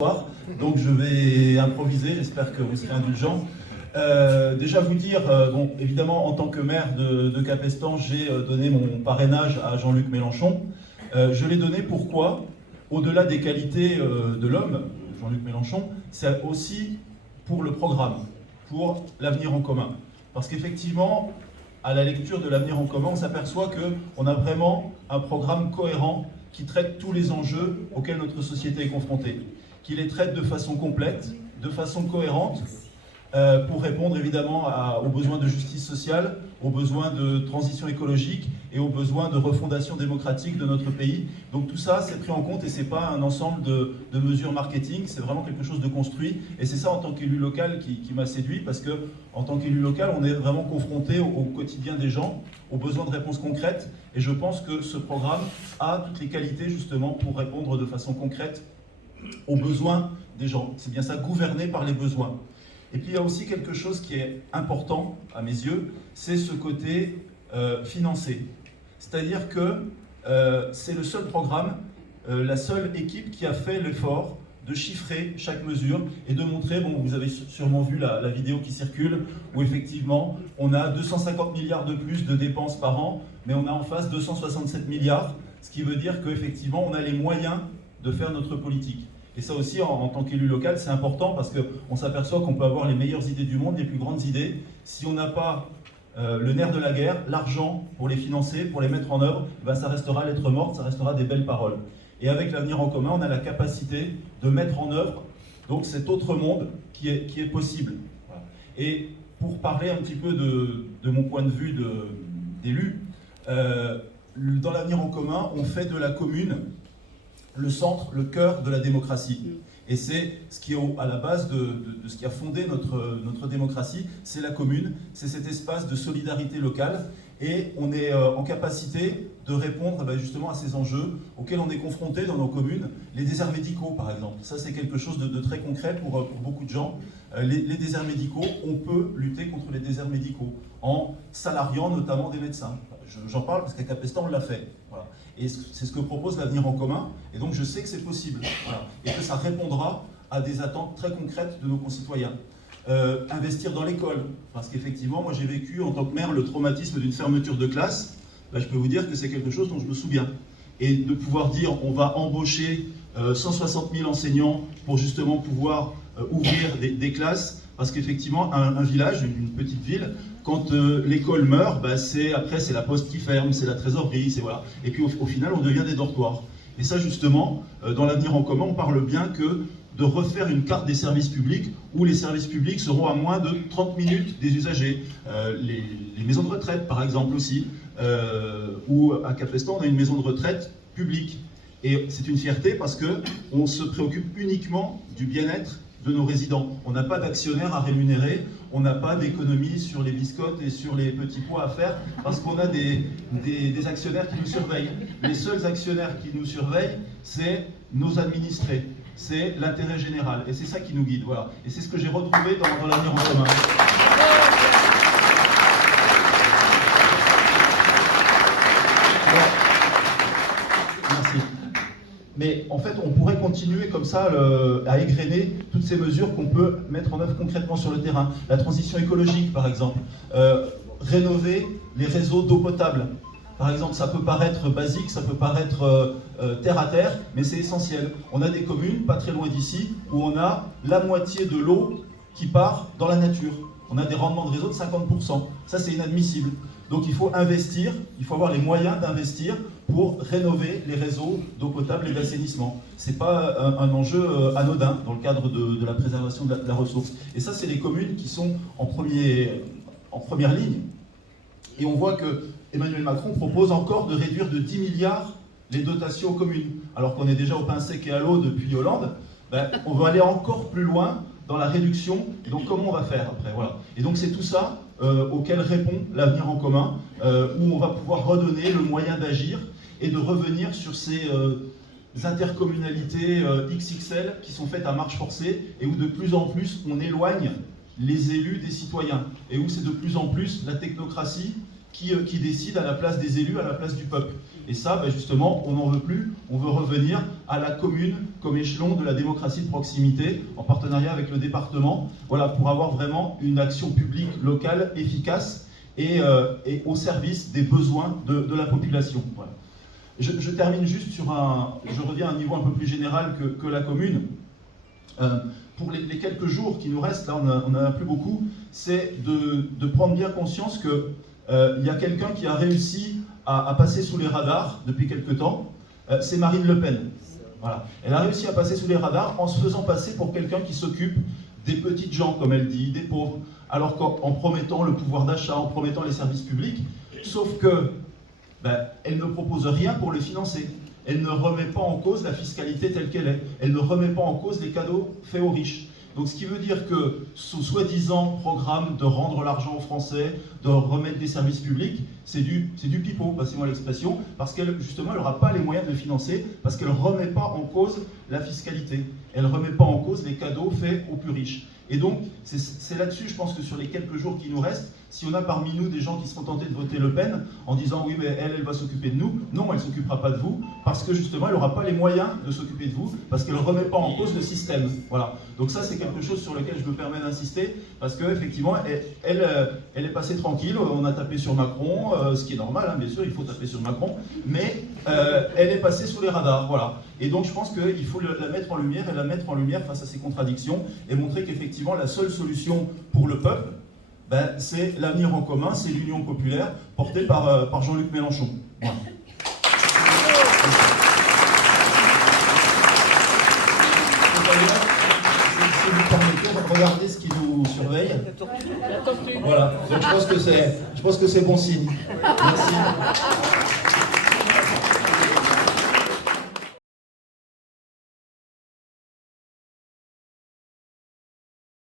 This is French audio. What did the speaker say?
Donc je vais improviser, j'espère que vous serez indulgents. Déjà vous dire, bon, évidemment en tant que maire de Capestan, j'ai donné mon parrainage à Jean-Luc Mélenchon. Je l'ai donné pourquoi? Au-delà des qualités de l'homme, Jean-Luc Mélenchon, c'est aussi pour le programme, pour l'avenir en commun. Parce qu'effectivement, à la lecture de l'avenir en commun, on s'aperçoit qu'on a vraiment un programme cohérent qui traite tous les enjeux auxquels notre société est confrontée, qui les traite de façon complète, de façon cohérente, pour répondre évidemment aux besoins de justice sociale, aux besoins de transition écologique et aux besoins de refondation démocratique de notre pays. Donc tout ça, c'est pris en compte et c'est pas un ensemble de mesures marketing, c'est vraiment quelque chose de construit. Et c'est ça, en tant qu'élu local, qui m'a séduit, parce que en tant qu'élu local, on est vraiment confronté au quotidien des gens, aux besoins de réponses concrètes. Et je pense que ce programme a toutes les qualités justement pour répondre de façon concrète aux besoins des gens. C'est bien ça, gouverner par les besoins. Et puis il y a aussi quelque chose qui est important à mes yeux, c'est ce côté financé. C'est-à-dire que c'est le seul programme, la seule équipe qui a fait l'effort de chiffrer chaque mesure et de montrer, bon, vous avez sûrement vu la vidéo qui circule, où effectivement on a 250 milliards de plus de dépenses par an, mais on a en face 267 milliards, ce qui veut dire qu'effectivement on a les moyens de faire notre politique. Et ça aussi, en tant qu'élu local, c'est important parce qu'on s'aperçoit qu'on peut avoir les meilleures idées du monde, les plus grandes idées. Si on n'a pas le nerf de la guerre, l'argent pour les financer, pour les mettre en œuvre, ben ça restera lettre morte, ça restera des belles paroles. Et avec l'avenir en commun, on a la capacité de mettre en œuvre donc cet autre monde qui est possible. Voilà. Et pour parler un petit peu de mon point de vue d'élu, dans l'avenir en commun, on fait de la commune le centre, le cœur de la démocratie. Et c'est ce qui est à la base de ce qui a fondé notre démocratie, c'est la commune, c'est cet espace de solidarité locale. Et on est en capacité de répondre justement à ces enjeux auxquels on est confronté dans nos communes. Les déserts médicaux, par exemple, ça c'est quelque chose de très concret pour beaucoup de gens. Les déserts médicaux, on peut lutter contre les déserts médicaux en salariant notamment des médecins. J'en parle parce qu'à Capestan, on l'a fait. Voilà. Et c'est ce que propose l'avenir en commun. Et donc je sais que c'est possible. Voilà. Et que ça répondra à des attentes très concrètes de nos concitoyens. Investir dans l'école. Parce qu'effectivement, moi j'ai vécu en tant que maire le traumatisme d'une fermeture de classe. Je peux vous dire que c'est quelque chose dont je me souviens. Et de pouvoir dire on va embaucher 160 000 enseignants pour justement pouvoir ouvrir des classes. Parce qu'effectivement, un village, une petite ville, quand l'école meurt, après c'est la poste qui ferme, c'est la trésorerie, voilà. Et puis au final, on devient des dortoirs. Et ça, justement, dans l'avenir en commun, on parle bien que de refaire une carte des services publics où les services publics seront à moins de 30 minutes des usagers. Les maisons de retraite, par exemple, aussi, où à Capestan, on a une maison de retraite publique. Et c'est une fierté parce qu'on se préoccupe uniquement du bien-être de nos résidents. On n'a pas d'actionnaires à rémunérer, on n'a pas d'économie sur les biscottes et sur les petits pois à faire parce qu'on a des actionnaires qui nous surveillent. Les seuls actionnaires qui nous surveillent, c'est nos administrés, c'est l'intérêt général et c'est ça qui nous guide. Voilà. Et c'est ce que j'ai retrouvé dans l'avenir en commun. Merci. Mais en fait, on pourrait continuer comme ça à égrener toutes ces mesures qu'on peut mettre en œuvre concrètement sur le terrain. La transition écologique, par exemple. Rénover les réseaux d'eau potable. Par exemple, ça peut paraître basique, ça peut paraître terre à terre, mais c'est essentiel. On a des communes, pas très loin d'ici, où on a la moitié de l'eau qui part dans la nature. On a des rendements de réseau de 50%. Ça, c'est inadmissible. Donc il faut investir, il faut avoir les moyens d'investir pour rénover les réseaux d'eau potable et d'assainissement. Ce n'est pas un enjeu anodin dans le cadre de la préservation de la ressource. Et ça, c'est les communes qui sont en première ligne. Et on voit que Emmanuel Macron propose encore de réduire de 10 milliards les dotations aux communes. Alors qu'on est déjà au pain sec et à l'eau depuis Hollande, on veut aller encore plus loin dans la réduction. Et donc comment on va faire après, voilà. Et donc c'est tout ça auquel répond l'avenir en commun, où on va pouvoir redonner le moyen d'agir et de revenir sur ces intercommunalités XXL qui sont faites à marche forcée et où de plus en plus on éloigne les élus des citoyens et où c'est de plus en plus la technocratie qui décide à la place des élus, à la place du peuple. Et ça, justement, on n'en veut plus. On veut revenir à la commune comme échelon de la démocratie de proximité, en partenariat avec le département, voilà, pour avoir vraiment une action publique locale efficace et au service des besoins de la population. Voilà. Je termine juste sur je reviens à un niveau un peu plus général que la commune. Pour les quelques jours qui nous restent, là on n'en a plus beaucoup, c'est de prendre bien conscience qu'il y a quelqu'un qui a réussi à passer sous les radars depuis quelque temps, c'est Marine Le Pen. Voilà. Elle a réussi à passer sous les radars en se faisant passer pour quelqu'un qui s'occupe des petites gens, comme elle dit, des pauvres, alors qu'en promettant le pouvoir d'achat, en promettant les services publics, sauf que elle ne propose rien pour les financer. Elle ne remet pas en cause la fiscalité telle qu'elle est. Elle ne remet pas en cause les cadeaux faits aux riches. Donc ce qui veut dire que ce soi-disant programme de rendre l'argent aux Français, de remettre des services publics, c'est du pipeau, passez-moi l'expression, parce qu'elle, justement, elle n'aura pas les moyens de le financer, parce qu'elle ne remet pas en cause la fiscalité. Elle ne remet pas en cause les cadeaux faits aux plus riches. Et donc, c'est là-dessus, je pense que sur les quelques jours qui nous restent, si on a parmi nous des gens qui seront tentés de voter Le Pen en disant oui, mais elle va s'occuper de nous, non, elle ne s'occupera pas de vous, parce que justement, elle n'aura pas les moyens de s'occuper de vous, parce qu'elle ne remet pas en cause le système. Voilà. Donc ça, c'est quelque chose sur lequel je me permets d'insister, parce qu'effectivement, elle est passée tranquille, on a tapé sur Macron, ce qui est normal, hein, bien sûr, il faut taper sur Macron, mais elle est passée sous les radars, voilà. Et donc je pense qu'il faut la mettre en lumière, et la mettre en lumière face à ces contradictions, et montrer qu'effectivement, la seule solution pour le peuple, c'est l'avenir en commun, c'est l'union populaire, portée par Jean-Luc Mélenchon. Voilà. Si vous permettez, regardez ce qui nous surveille. Voilà, donc je pense que c'est bon signe. Merci.